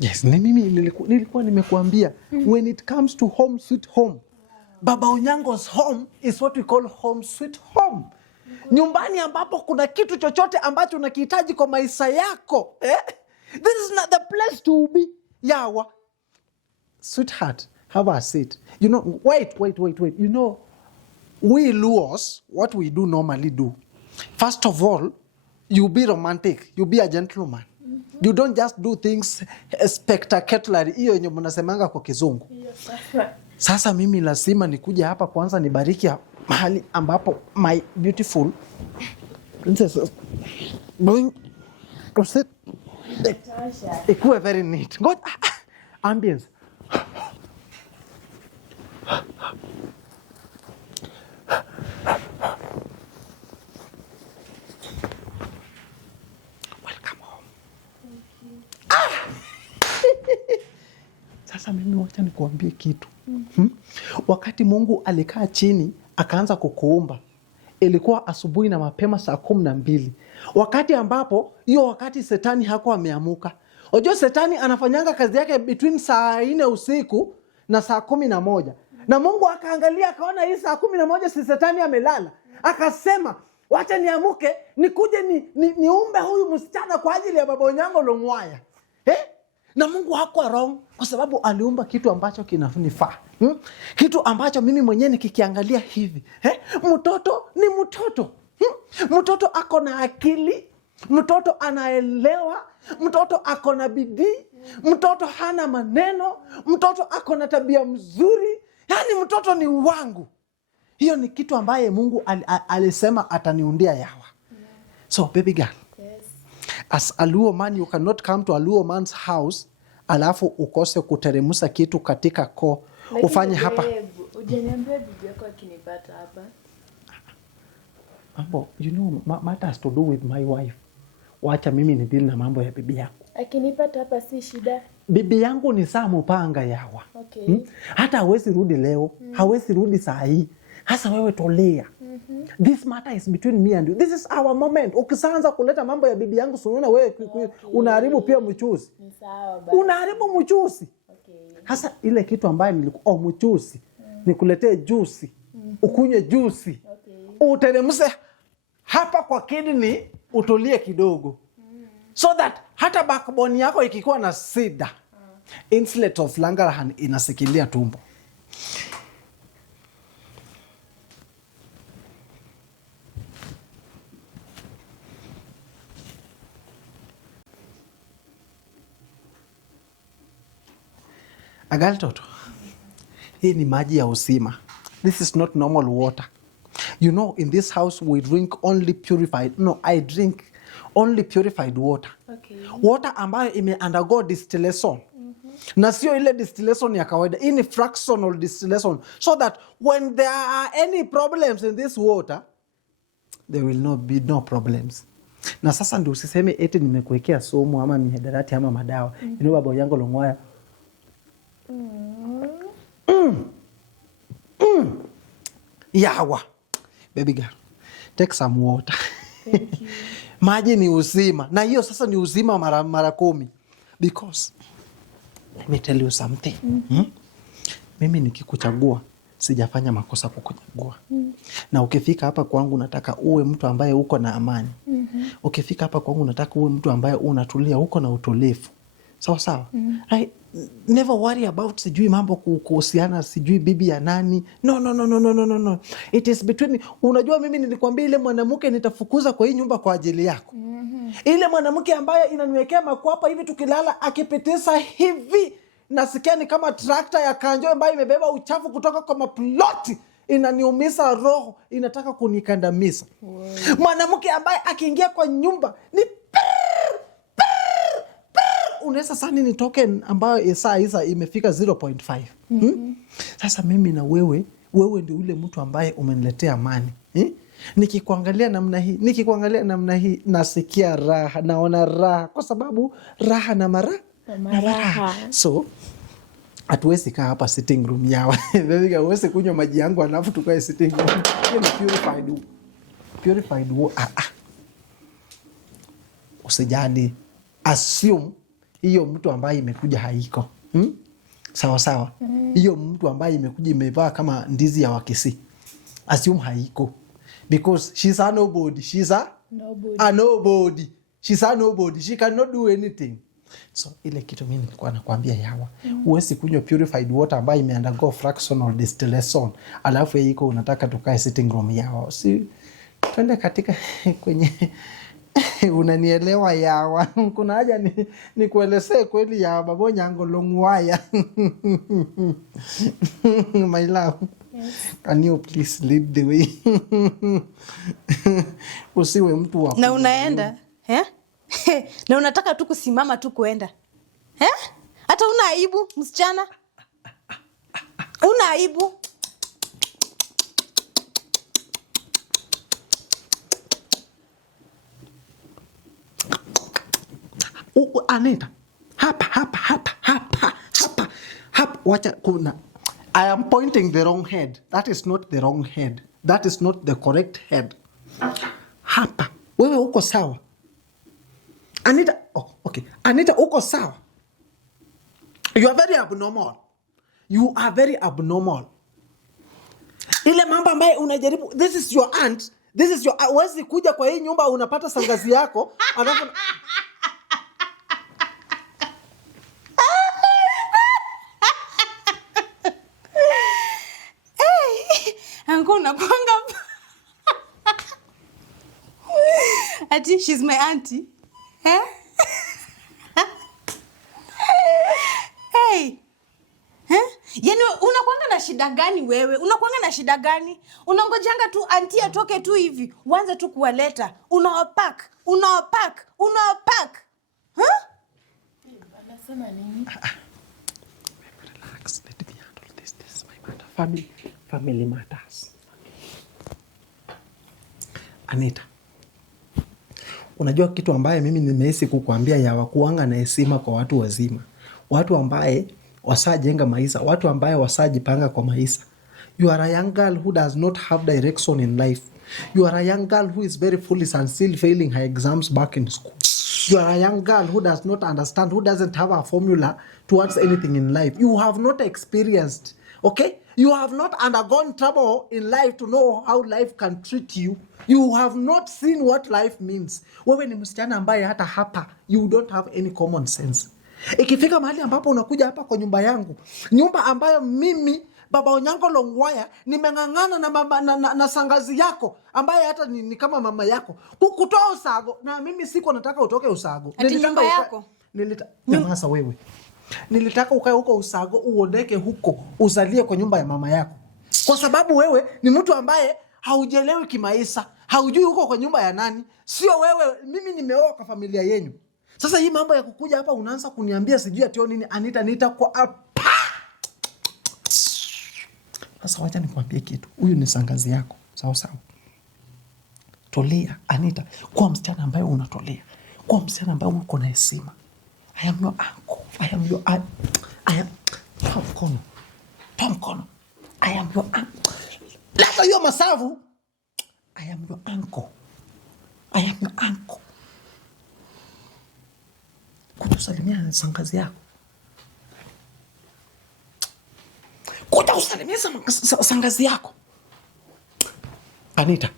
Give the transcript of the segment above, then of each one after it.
Yes, mimi nilikuwa nimekuambia when it comes to home sweet home, Baba Onyango's home is what we call home sweet home. Nyumbani ambapo kuna kitu chochote ambacho unakihitaji kwa maisha yako. This is not the place to be. Yawa. Sweetheart, have a seat. You know, wait. You know, we Luos, what we do normally do. First of all, you be romantic. You be a gentleman. You don't just do things spectacularly. Hiyo yenye mnasemanga kwa kizungu. Sasa mimi lazima nikuja hapa kwanza nibariki mahali ambapo my beautiful princess going to sit. Ikuwe very neat. Good ambience. Welcome home. Sasa mimi wacha nikuambie kitu. Wakati Mungu alikaa chini akaanza kukuumba, ilikuwa asubuhi na mapema saa 12. Wakati ambapo wakati Shetani hakuwa ameamuka. Unajua Shetani anafanyanga kazi yake between saa 4 usiku na saa 11. Na Mungu akaangalia akaona hii saa 11 si Shetani amelala. Akasema, wacha niamuke nikuje niumbe huyu msichana kwa ajili ya Baba Onyango Longwaya. Na Mungu hakuwa wrong kwa sababu aliumba kitu ambacho kinanifaa. Kitu ambacho mimi mwenyewe nikikiangalia hivi. Mtoto ni mtoto. Mtoto ako na akili. Mtoto anaelewa. Mtoto ako na bidii. Mtoto hana maneno. Mtoto ako na tabia mzuri. Yaani mtoto ni wangu. Hiyo ni kitu ambaye Mungu alisema ataniundia Yawa. So baby girl. As a Luo man, you cannot come to a Luo man's house alafu ukose kuteremusa kitu katika ko ufanye hapa. Ujaniambia bibi yako akinipata hapa. Mambo, you know, matters to do with my wife. Wacha mimi ni deal na mambo ya bibi yako. Akinipata hapa si shida. Bibi yangu ni saa mupanga Yawa. Okay. Hata hawezi rudi leo, hawezi rudi saa hii. Hasa wewe tolea. This matter is between me and you. This is our moment. Ukianza kuleta mambo ya bibi yangu sunaona wewe unaharibu pia mchuzi. Ni sawa baba. Unaharibu mchuzi. Okay. Hasa ile kitu ambayo nilikuwa mchuzi. Nikuletee juice. Ukunywe juice. Okay. Uteremse hapa kwa kidney utulie kidogo. So that hata backbone yako ikikuwa na sida. Insulet of Langerhans inasikilia tumbo. Agali toto. Hii ni maji ya uzima. This is not normal water. You know, in this house we drink only purified. No, I drink only purified water. Okay. Water ambayo ime undergo distillation. Na sio ile distillation ya kawaida. Hii ni fractional distillation. So that when there are any problems in this water, there will not be no problems. Na sasa ndio usiseme eti nimekuwekea sumu ama mihadarati ama madawa. You know, Baba Onyango Longwaya. Yawa. Baby girl, take some water. Thank you. Maji ni uzima. Na hiyo sasa ni uzima mara 10. Because, let me tell you something. Mimi nikikuchagua, sijafanya makosa kukuchagua. Na ukifika hapa kwangu nataka uwe mtu ambaye uko na amani. Ukifika hapa kwangu nataka uwe mtu ambaye unatulia, uko na utulivu. Sawa. I never worry about sijui mambo kuhusiana sijui bibi ya nani. No. It is between. Unajua mimi nilikwambia ile mwanamke nitafukuza kwa hii nyumba kwa ajili yako. Ile mwanamke ambaye inaniwekea makwapa hivi tukilala akipitisa hivi nasikia ni kama trakta ya kanjo ambayo imebeba uchafu kutoka kwa maploti. Inaniumiza roho, inataka kunikandamiza. Mwanamke ambaye akiingia kwa nyumba ni unaweza sani ni token ambayo saa hizo imefika 0.5. Sasa mimi na wewe ndio ule mtu ambaye umeniletea amani. Nikikuangalia namna hii nasikia raha, naona raha kwa sababu raha na maraha. So hatuwezi kaa hapa sitting room Yawa. Uweze kunywa maji yangu alafu tukae sitting room. Hiyo ni purified water. Usijali, assume hiyo mtu ambaye imekuja haiko. Sawa sawa. Hiyo mtu ambaye imekuja imevaa kama ndizi ya Wakisii, assume haiko, because she's a nobody. She's a nobody. She's a nobody. She cannot do anything. So ile kitu mimi nilikuwa nakwambia Yawa, huwezi kunywa purified water ambayo imeundergo fractional distillation alafu iko unataka tukae sitting room Yawa. Si twende katika kwenye unanielewa Yawa. Kuna haja ni kuelezee kweli ya babo nyango longwaya. My love. Yes. Can you please lead the way? Usiwe mtu wa na unaenda na unataka tu kusimama tu kuenda hata una aibu msichana? Una aibu? Anita, hapa. Wacha kuna. I am pointing the wrong head. That is not the wrong head. That is not the correct head. Hapa. Wewe uko sawa? Anita, okay. Anita, uko sawa? You are very abnormal. You are very abnormal. Ile mambo ambaye unajaribu, this is your aunt. This is your, huwezi kuja kwa hii nyumba unapata sangazi yako. Alafu Anguna kwanga ati she's my auntie. Hey. Yaani unakuanga na shida gani wewe? Unakuanga na shida gani? Unangojanga tu auntie atoke tu hivi, uanze tu kuwaleta. Unawapack. Anasema nini? Relax, let me handle this. This is my matter. Family matters. Anita, unajua kitu ambaye mimi nimehisi kukuambia Yawa, kuanga na heshima kwa watu wazima, watu ambaye wasajenga maisha, watu ambaye wasajipanga kwa maisha. You are a young girl who does not have direction in life. You are a young girl who is very foolish and still failing her exams back in school. You are a young girl who does not understand, who doesn't have a formula towards anything in life. You have not experienced, okay? You have not undergone trouble in life to know how life can treat you. You have not seen what life means. Wewe ni msichana ambaye hata hapa, you don't have any common sense. Ikifika mahali ambapo unakuja hapa kwa nyumba yangu, nyumba ambayo mimi Baba Onyango Longwaya nimeng'ang'ana na mama na sangazi yako ambaye hata ni kama mama yako kutoa usago, na mimi siko nataka utoke usago. Nilitaka yako. Nyamaza wewe. Nilitaka ukae huko usago, uondeke huko, uzalie kwa nyumba ya mama yako. Kwa sababu wewe ni mtu ambaye haujelewi kimaisha, haujui huko kwa nyumba ya nani. Sio wewe, mimi nimeoa kwa familia yenu. Sasa hii mambo ya kukuja hapa unaanza kuniambia sijui atio nini, Anita, nita kwa apa. Sasa wacha nikwambie kitu. Huyu ni sangazi yako. Sawa sawa. Tolea, Anita, kwa msichana ambaye unatolea. Kwa msichana ambaye uko na heshima. I am your uncle. I am your aunt. I am Tom Kono. I am your uncle. Lata hiyo masavu. I am your uncle. I am your uncle. Kutusalimia sangazi yako. Kutusalimia sangazi yako. Anita.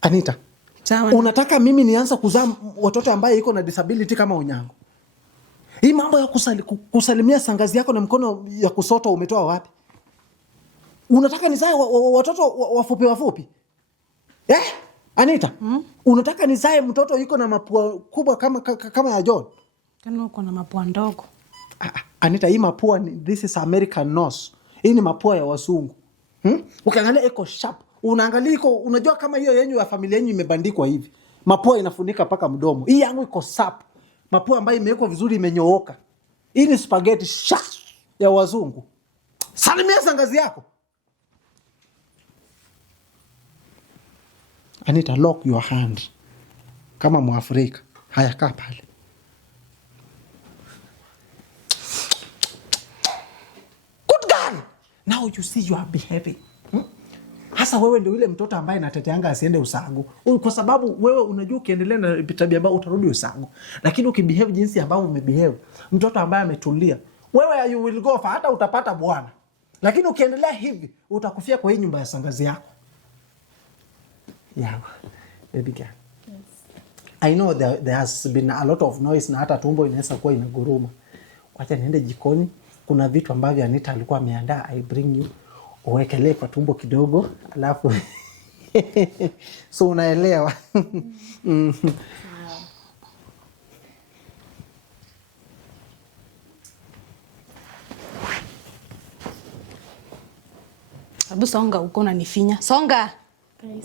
Anita. Sawa. Unataka mimi nianza kuzaa watoto ambaye iko na disability kama Onyango? Hii mambo ya kusalimia sangazi yako na mkono ya kusoto umetoa wapi? Unataka nizae watoto wafupi? Anita, unataka nizae mtoto yuko na mapua kubwa kama ya John? Tena uko na mapua ndogo. Anita, hii mapua this is American nose. Hii ni mapua ya wazungu. Ukiangalia iko sharp. Unaangalia iko, unajua kama hiyo yenyu ya familia yenyu imebandikwa hivi. Mapua inafunika paka mdomo. Hii yangu iko sharp. Mapua ambayo imewekwa vizuri, imenyooka. Hii ni spaghetti sharp ya wazungu. Salimia sangazi yako. Anita, lock your hand. Kama Mwafrika. Haya, kaa pale. Good girl. Now you see you are behaving. Hasa Sasa wewe ndio yule mtoto ambaye nateteanga asiende usagu. Kwa sababu wewe unajua ukiendelea na tabia ambayo utarudi usagu. Lakini ukibehave jinsi ambavyo umebehave, mtoto ambaye ametulia, wewe you will go hata utapata bwana. Lakini ukiendelea hivi, utakufia kwa hii nyumba ya shangazi yako. Yeah. Baby girl. Yes. I know there has been a lot of noise na hata tumbo inaweza kuwa inaguruma. Wacha niende jikoni. Kuna vitu ambavyo Anita alikuwa ameandaa. I bring you. Uwekelee kwa tumbo kidogo. Alafu. So unaelewa. Abu songa uko unanifinya. Songa.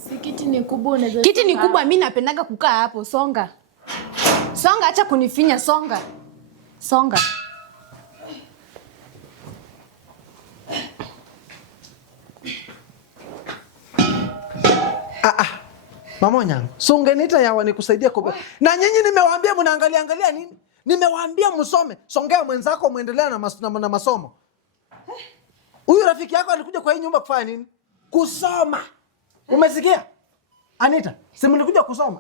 Si kiti ni kubwa unaweza. Kiti ni kubwa, mimi napendaga kukaa hapo. Songa. Songa, acha kunifinya, songa. Songa. Mama Onyango, so ungenita yawa nikusaidia kwa. Na nyinyi nimewaambia mnaangalia nini? Nimewaambia msome. Songea mwenzako muendelea na masomo. Huyu rafiki yako alikuja kwa hii nyumba kufanya nini? Kusoma. Umesikia? Anita, si mlikuja kusoma?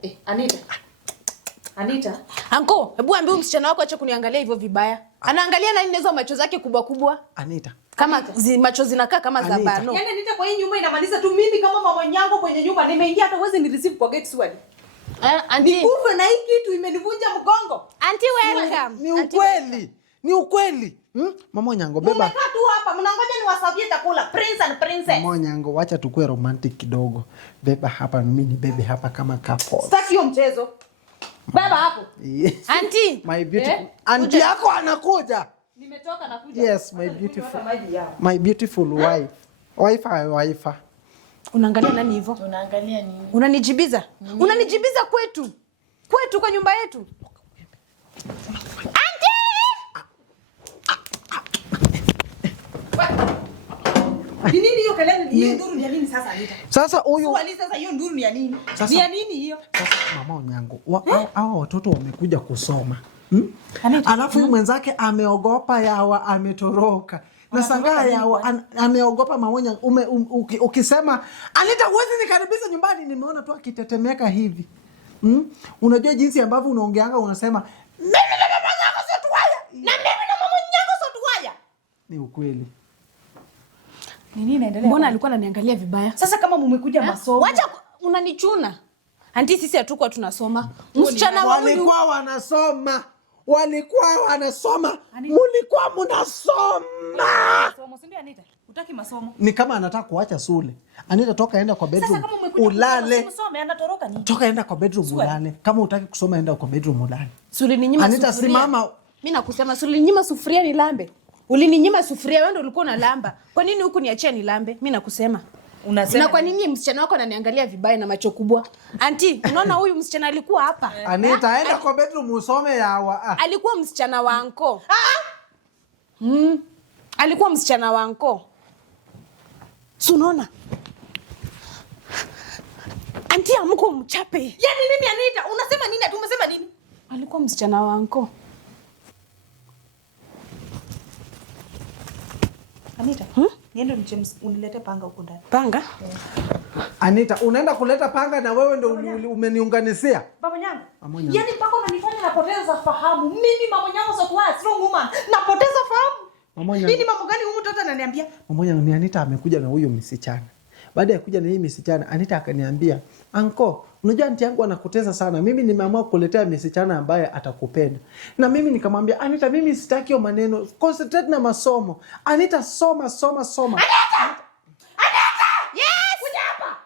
Anita. Anko, hebu ambie msichana wako acha kuniangalia hivyo vibaya. Anaangalia nani hizo macho zake kubwa kubwa? Anita. Kama macho zinakaa kama za bano. Yaani Anita kwa hii nyumba inamaliza tu mimi kama mama Onyango kwenye nyumba nimeingia hata uweze ni receive kwa gate swali. Auntie. Nikufe na hii kitu imenivunja mgongo. Auntie welcome. Ni ukweli. Ni ukweli. Mama Onyango beba. Mmekaa tu hapa mnangoja niwasavie chakula prince and princess. Mama Onyango wacha tukue romantic kidogo. Beba hapa mimi ni bebe hapa kama couple. Sitaki hiyo mchezo. Baba hapo. Yes. Auntie. My beautiful. Auntie yako anakuja. Nimetoka na kuja. Yes, my beautiful wife. Wife. Unaangalia nani hivyo? Unaangalia nini? Unanijibiza? Unanijibiza kwetu. Kwetu kwa nyumba yetu. Ni nini hiyo kelele? Hiyo nduru ni ya nini sasa Anita? Sasa huyu Swali sasa hiyo nduru ni ya nini? Ni ya nini hiyo? Sasa Mama Onyango, hao watoto wamekuja kusoma. Alafu huyu mwenzake ameogopa yawa ametoroka. Na sangaa yawa ameogopa Mama Onyango. Ukisema Anita huwezi nikaribisha nyumbani, nimeona tu akitetemeka hivi. Unajua jinsi ambavyo unaongeanga unasema mimi na Mama Onyango sio tuwaya. Na mimi na Mama Onyango sio tuwaya. Ni ukweli. Nini inaendelea? Mbona alikuwa ananiangalia vibaya? Sasa kama mmekuja masomo. Wacha unanichuna. Auntie sisi hatukuwa tunasoma. Msichana wangu walikuwa wanasoma. Mulikuwa mnasoma. Masomo si ndio Anita? Utaki masomo? Ni kama anataka kuacha shule. Anita toka enda kwa bedroom. Sasa kama mmekuja ulale. Msome anatoroka nini? Toka enda kwa bedroom ulale. Kama utaki kusoma enda kwa bedroom ulale. Ulininyima Anita sufuria. simama. Mimi nakusema ulininyima sufuria nilambe. Ulininyima sufuria wewe ndio ulikuwa unalamba. Kwa nini huku niachia nilambe? Mimi nakusema. Unasema. Na kwa nini msichana wako ananiangalia vibaya na macho kubwa? Auntie, unaona huyu msichana alikuwa hapa. Anita enda kwa bedroom usome yawa. Alikuwa msichana wa anko. Alikuwa msichana wa anko. Si unaona? Auntie amko mchape. Yaani mimi Anita, unasema nini? Umesema nini? Alikuwa msichana wa anko. Anita, niende unilete panga huko ndani. Panga? Anita, unaenda kuleta panga na wewe ndio umeniunganisia. Baba Onyango. Yaani paka unanifanya napoteza fahamu. Mimi Mama Onyango sio kwa strong woman. Napoteza fahamu. Hii ni mambo gani huyu mtoto ananiambia? Mama Onyango, ni Anita amekuja na huyo msichana. Baada ya kuja na hii msichana, Anita akaniambia, "Anko, unajua anti yangu anakutesa sana. Mimi nimeamua kukuletea msichana ambaye atakupenda." Na mimi nikamwambia, "Anita, mimi sitaki hiyo maneno. Concentrate na masomo. Anita, soma." Anita! Yes! Kuja hapa.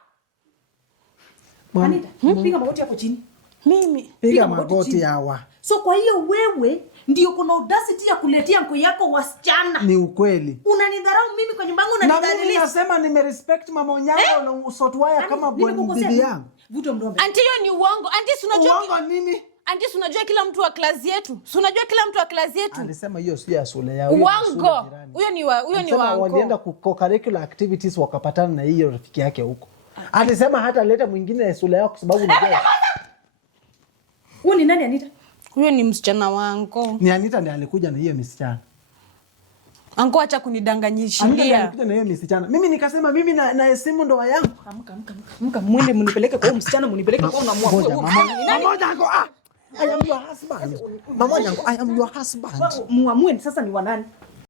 Anita, piga magoti hapo chini. Mimi Piga magoti hawa. So kwa hiyo wewe ndio kuna audacity ya kuletea mko yako wasichana. Ni ukweli. Unanidharau mimi kwa nyumba yangu Na unanidhalilisha. mimi nasema nimerespect Mama Onyango na usotwaya kama bwana bibi yangu. Vuta mdombe. Auntie, hiyo ni uongo. Auntie, si unajua Uongo nini? Auntie, si unajua kila mtu wa klasi yetu. Si unajua kila mtu wa klasi yetu. Alisema hiyo sio ya shule yao. Uongo. Huyo ni wa anko. Walienda kwa curricular activities wakapatana na hiyo rafiki yake huko. Alisema hata leta mwingine ya shule yao kwa sababu ni gani? Huyu ni nani Anita? Huyo ni msichana wangu. Ni Anita ndiye alikuja na hiyo msichana. Anko acha kunidanganyishilia. Alikuja na hiyo msichana. Mimi nikasema mimi na hesimu ndoa yangu. Amka mwende mnipeleke kwa msichana mnipeleke kwa na mwamue. Mama yangu, I am your husband. Mama yangu, I am your husband. Muamue sasa ni wanani?